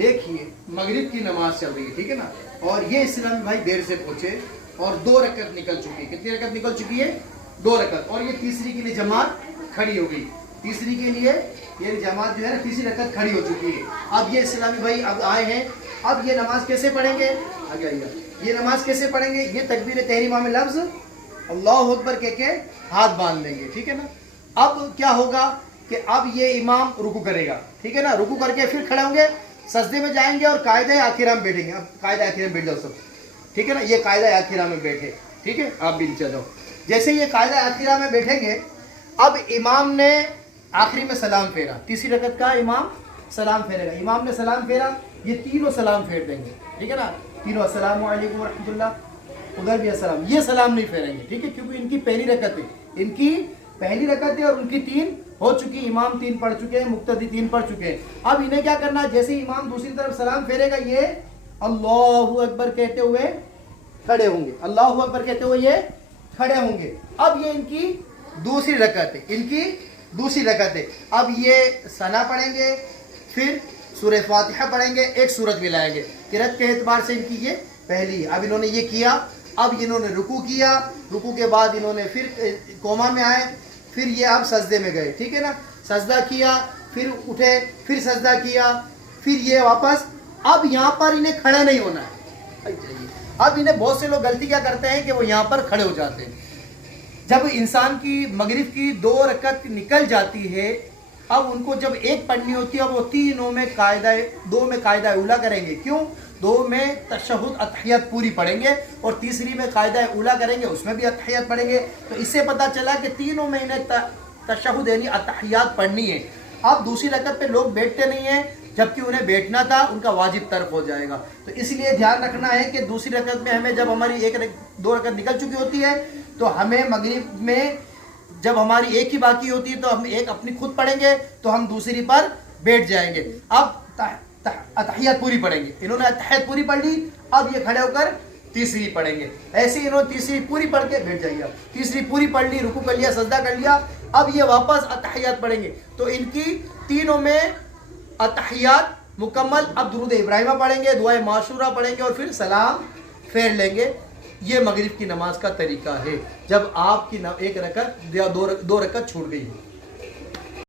دیکھیے مغرب کی نماز چل رہی ہے، ٹھیک ہے نا، اور یہ اسلامی بھائی دیر سے پہنچے اور 2 رکعت نکل چکی ہے. کتنی رکعت نکل چکی ہے؟ 2 رکعت. اور یہ تیسری کے لیے جماعت کھڑی ہو گئی. تیسری کے لیے یہ جماعت جو ہے نا تیسری رکعت کھڑی ہو چکی ہے. اب یہ اسلامی بھائی اب آئے ہیں. اب یہ نماز کیسے پڑھیں گے؟ آگے آئیے. یہ نماز کیسے پڑھیں گے؟ یہ تکبیر تحریمہ میں لفظ اللہ اکبر کہہ کے ہاتھ باندھ لیں گے، ٹھیک ہے نا. اب کیا ہوگا کہ اب یہ امام رکوع کرے گا، ٹھیک ہے نا. رکوع کر کے پھر کھڑے ہوں گے، سجدے میں جائیں گے اور قاعدہ آخرہ میں بیٹھیں گے. اب قاعدہ آخرہ میں بیٹھ جاؤ سب، ٹھیک ہے نا. یہ قاعدہ آخرہ میں بیٹھے، ٹھیک ہے. آپ بھی نیچے جاؤ. جیسے یہ قاعدہ آخرہ میں بیٹھیں گے، اب امام نے آخری میں سلام پھیرا. تیسری رکعت کا امام سلام پھیرے گا. امام نے سلام پھیرا، یہ تینوں سلام پھیر دیں گے، ٹھیک ہے نا. تینوں السلام علیکم ورحمۃ اللہ، ادھر بھی السلام. یہ سلام نہیں پھیریں گے، ٹھیک ہے، کیونکہ ان کی پہلی رکعت ہے. ان کی پہلی رکعت ہے اور ان کی 3 ہو چکی. امام 3 پڑھ چکے ہیں، مقتدی 3 پڑھ چکے ہیں. اب انہیں کیا کرنا ہے؟ جیسے ہی امام دوسری طرف سلام پھیرے گا، یہ اللہ اکبر کہتے ہوئے کھڑے ہوں گے. اللہ اکبر کہتے ہوئے یہ کھڑے ہوں گے. اب یہ ان کی دوسری رکعت ہے، ان کی دوسری رکعت ہے. اب یہ ثنا پڑھیں گے، پھر سورہ فاتحہ پڑھیں گے، ایک سورت ملائیں گے. قرأت کے اعتبار سے ان کی یہ پہلی ہے. اب انہوں نے یہ کیا. اب انہوں نے رکوع کیا. رکوع کے بعد انہوں نے پھر قوما میں آئے، پھر یہ اب سجدے میں گئے، ٹھیک ہے نا. سجدہ کیا، پھر اٹھے، پھر سجدہ کیا، پھر یہ واپس. اب یہاں پر انہیں کھڑے نہیں ہونا ہے. اب انہیں بہت سے لوگ غلطی کیا کرتے ہیں کہ وہ یہاں پر کھڑے ہو جاتے ہیں. جب انسان کی مغرب کی 2 رکعت نکل جاتی ہے، اب ان کو جب ایک پڑھنی ہوتی ہے، اب وہ تینوں میں قاعدہ 2 میں قاعدہ اولا کریں گے. کیوں؟ 2 میں تشہد اتحیات پوری پڑھیں گے اور تیسری میں قاعدہ اولا کریں گے، اس میں بھی اتحیات پڑھیں گے. تو اس سے پتہ چلا کہ تینوں میں انہیں تشہد یعنی اتحیات پڑھنی ہے. اب دوسری رکعت پہ لوگ بیٹھتے نہیں ہیں، جبکہ انہیں بیٹھنا تھا، ان کا واجب ترک ہو جائے گا. تو اس لیے دھیان رکھنا ہے کہ دوسری رکعت میں ہمیں جب ہماری 2 رکعت نکل چکی ہوتی ہے، تو ہمیں مغرب میں جب ہماری ایک ہی باقی ہوتی ہے تو ہم ایک اپنی خود پڑھیں گے، تو ہم دوسری پر بیٹھ جائیں گے. اب اتحیات پوری پڑھیں گے. انہوں نے اتحیات پوری پڑھ لی، اب یہ کھڑے ہو کر تیسری پڑھیں گے. ایسے ہی انہوں نے تیسری پوری پڑھ کے بیٹھ جائیں گے. تیسری پوری پڑھ لی، رکوع کر لیا، سجدہ کر لیا، اب یہ واپس اتحیات پڑھیں گے. تو ان کی تینوں میں اتحیات مکمل. اب درود ابراہیمہ پڑھیں گے، دعائے معشورہ پڑھیں گے اور پھر سلام پھیر لیں گے. یہ مغرب کی نماز کا طریقہ ہے جب آپ کی ایک رکعت یا 2 رکعت چھوٹ گئی.